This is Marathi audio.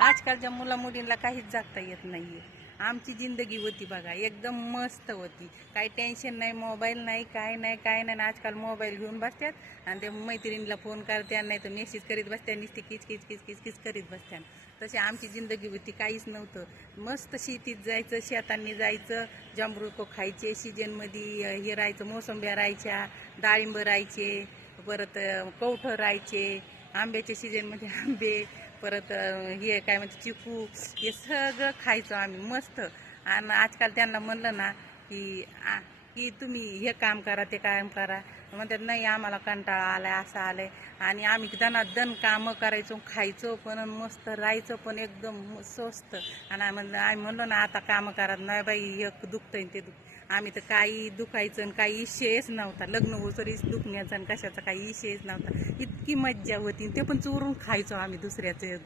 आजकालच्या मुलामुलींना काहीच जगता येत नाहीये. आमची जिंदगी होती बघा, एकदम मस्त होती. काही टेन्शन नाही, मोबाईल नाही, काय नाही काय नाही. आजकाल मोबाईल घेऊन बसतात आणि ते मैत्रिणीला फोन करत्या, नाही तर मेसेज करीत बसत्या, नुसती किच किच किच किच किच करीत बसत्या. तशी आमची जिंदगी होती, काहीच नव्हतं. मस्त शेतीत जायचं, शेतांनी जायचं, जांभूळ खायचे, सीजनमध्ये हे राहायचं, मोसंब्या राहायच्या, डाळिंब राहायचे, परत कवठं राहायचे, आंब्याच्या सीजनमध्ये आंबे, परत हे काय म्हणते चिकू, हे सगळं खायचो आम्ही मस्त. आणि आजकाल त्यांना म्हणलं ना की तुम्ही हे काम करा ते काम करा, म्हणतात नाही आम्हाला कंटाळा आलाय, असं आलंय. आणि आम्ही दणादण कामं करायचो, खायचो पण, मस्त राहायचो पण, एकदम स्वस्त. आणि आम्ही म्हणलो ना आता कामं करा, नाही बाई हे दुखतंय ते आम्ही तर काही दुखायचं आणि काही इशेच नव्हता. लग्न होतरीच दुखण्याचा आणि कशाचा काही इशेच नव्हता. इतकी मज्जा होती, ते पण चोरून खायचो आम्ही दुसऱ्याचे.